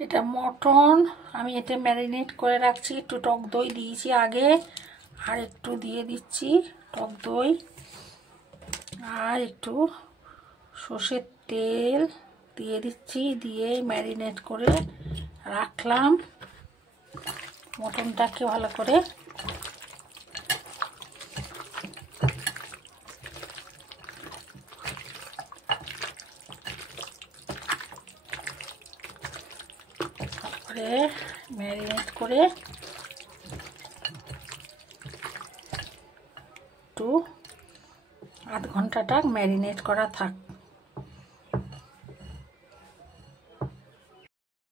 এটা মটন, আমি এটা ম্যারিনেট করে রাখছি। একটু টক দই দিয়েছি আগে, আর একটু দিয়ে দিচ্ছি টক দই, আর একটু সর্ষের তেল দিয়ে দিচ্ছি, দিয়ে ম্যারিনেট করে রাখলাম মটনটাকে ভালো করে। ম্যারিনেট করে একটু আধ ঘন্টাটা ম্যারিনেট করা থাক।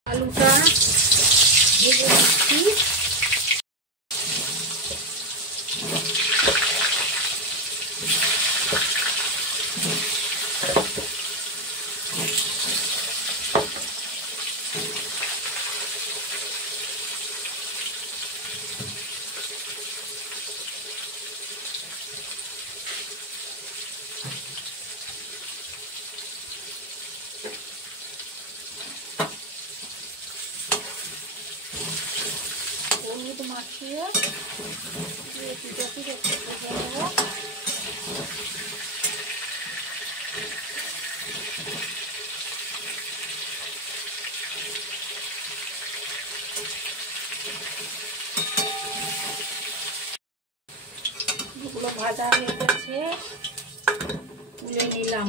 আলুটা ভেজে নিচ্ছি। হলুদ মাখিয়ে এগুলো ভাজা হয়ে গেছে, তুলে নিলাম।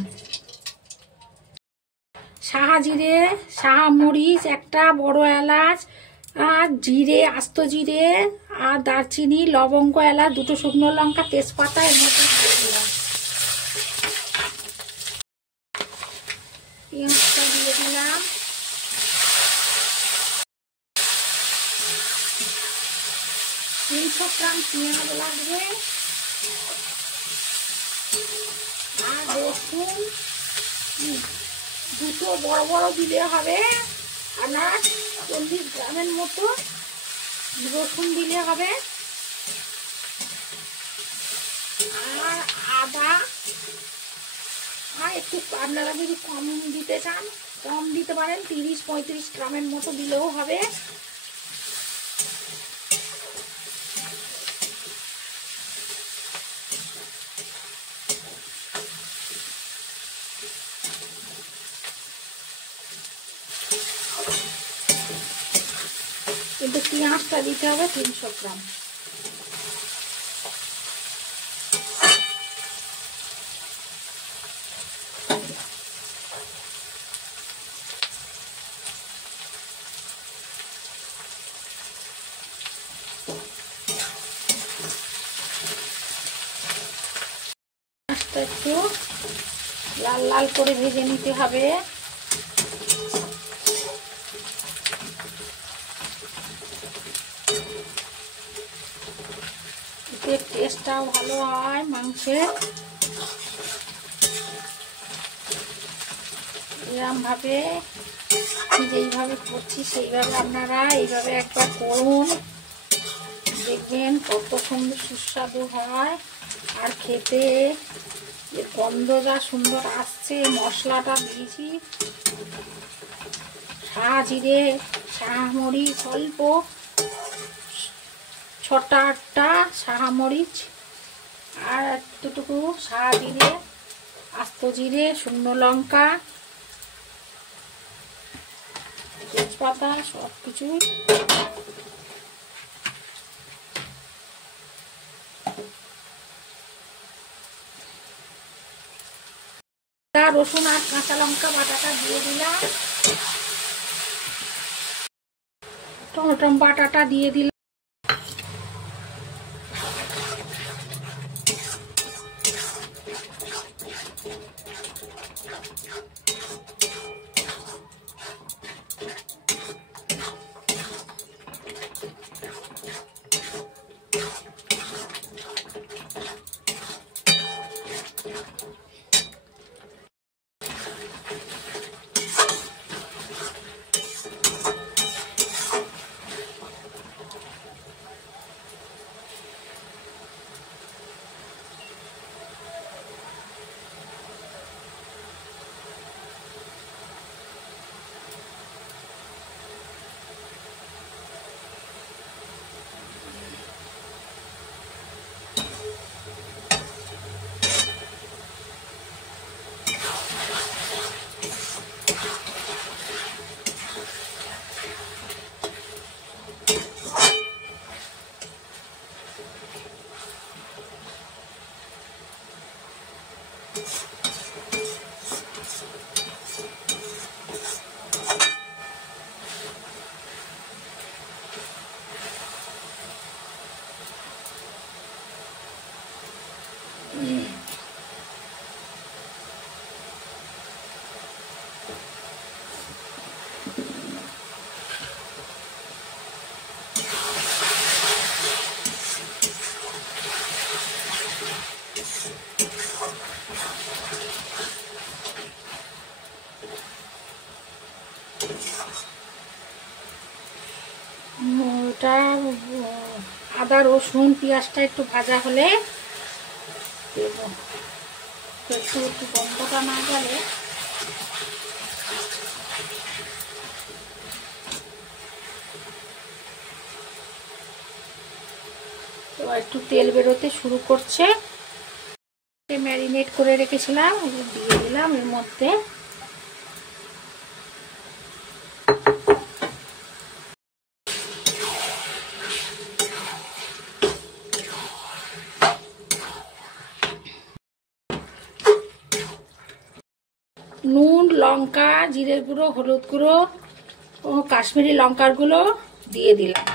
সাহা জিরে, সাহা মরিচ, একটা বড় এলাচ, আর জিরে, আস্ত জিরে, আর দারচিনি, লবঙ্গ, এলাচ, দুটো শুকনো লঙ্কা, তেজপাতা এর মধ্যে দিয়ে দিলাম। পেঁয়াজটা দিয়ে দিলাম। 300 গ্রাম পেঁয়াজ লাগবে, আর রসুন দুটো বড় বড় দিলে হবে। আপনার 40 গ্রামের মতো রসুন দিলে হবে। আর আদা, আর একটু আপনারা যদি কম দিতে চান কম দিতে পারেন, 30-35 গ্রামের মতো দিলেও হবে। কিন্তু পেঁয়াজটা দিতে হবে 300 গ্রাম। একটু লাল লাল করে ভেজে নিতে হবে। এতে টেস্টটাও ভালো হয় মাংসের। এরকম ভাবে যেইভাবে করছি সেইভাবে আপনারা এইভাবে একবার করুন, দেখবেন কত সুন্দর সুস্বাদু হয়। আর খেতে এর গন্ধ যা সুন্দর আসছে। মশলাটা দিয়েছি সাহা জিরে, সাহা মরিচ, অল্প 6-8টা সাহা মরিচ, আর এতটুকু সাহা জিরে, আস্ত জিরে, শুকনো লঙ্কা, তেজপাতা, সব কিছু রসুন আর কাঁচা লঙ্কা বাটাটা দিয়ে দিলাম। টমেটো বাটাটা দিয়ে দিলাম। ওটা আদা রসুন পেঁয়াজটা একটু ভাজা হলে দেব, একটু একটু গন্ধটা না গেলে এবার একটু তেল বেরোতে শুরু করছে। ম্যারিনেট করে রেখেছিলাম দিয়ে দিলাম এর মধ্যে। নুন, লঙ্কা, জিরে গুঁড়ো, হলুদ গুঁড়ো ও কাশ্মীরি লঙ্কার গুঁড়ো দিয়ে দিলাম।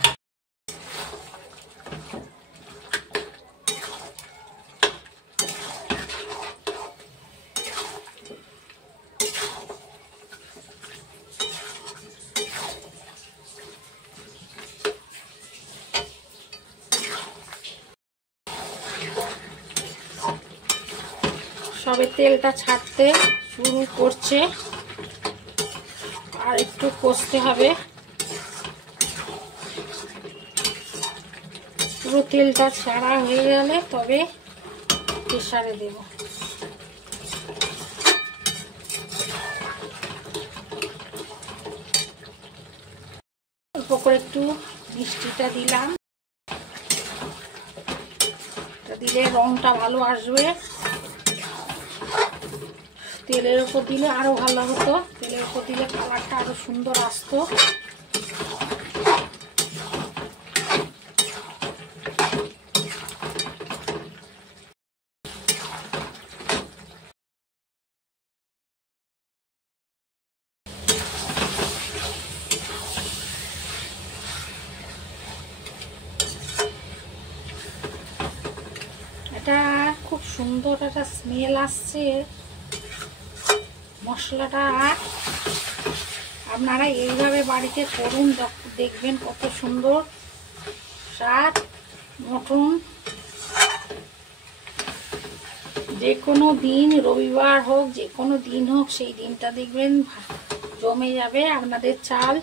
সবে তেলটা ছাড়তে শুরু করছে, আর একটু কষতে হবে। পুরো তেলটা ছাড়া হয়ে গেলে তবে প্রেসারে দেব। অল্প করে একটু মিষ্টিটা দিলাম, এটা দিলে রংটা ভালো আসবে। তেলের উপর দিলে আরো ভালো হতো, তেলের উপর দিলে কালারটা আরো সুন্দর আসতো। এটা খুব সুন্দর একটা স্মেল আসছে মশলাটা। আপনারা এইভাবে বাড়িতে করুন, দেখবেন কত সুন্দর স্বাদ। মটন যে কোনো দিন, রবিবার হোক যে কোনো দিন হোক, সেই দিনটা দেখবেন জমে যাবে। আপনাদের চাল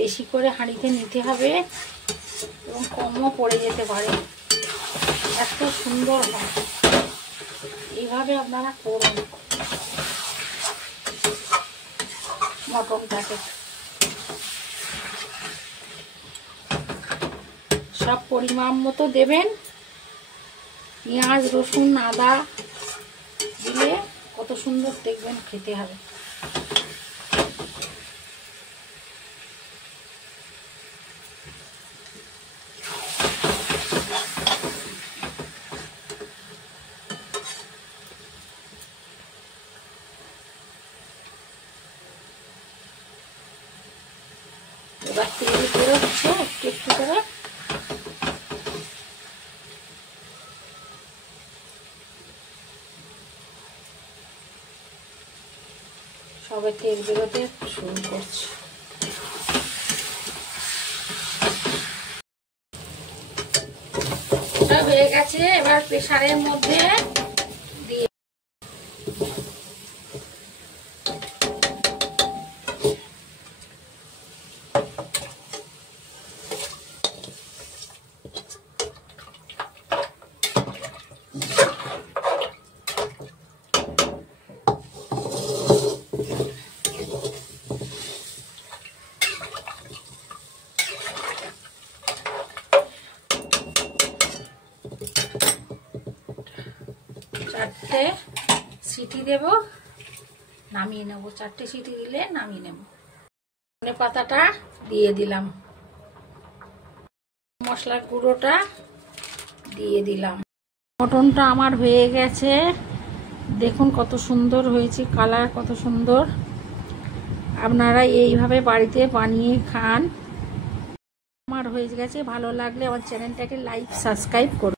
বেশি করে হাঁড়িতে নিতে হবে এবং কমও পড়ে যেতে পারে, এত সুন্দর হয়। এইভাবে আপনারা করুন মটনটাকে। সব পরিমাণ মতো দেবেন। পেঁয়াজ, রসুন, আদা দিলে কত সুন্দর দেখবেন খেতে হবে। এবার তেল বেরোচ্ছে একটু একটু করে। সবে তেল বেরোতে শুরু করছে। হয়ে গেছে, এবার প্রেসারের মধ্যে দিয়ে চারটে সিটি দেব, নামিয়ে নেব। চারটে সিটি দিলে নামিয়ে নেব। ধনে পাতাটা দিয়ে দিলাম, মশলার গুঁড়োটা দিয়ে দিলাম। মটনটা আমার হয়ে গেছে, দেখুন কত সুন্দর হয়েছে, কালার কত সুন্দর। আপনারা এইভাবে বাড়িতে বানিয়ে খান। আমার হয়ে গেছে, ভালো লাগলে আমার চ্যানেলটাকে লাইক সাবস্ক্রাইব করুন।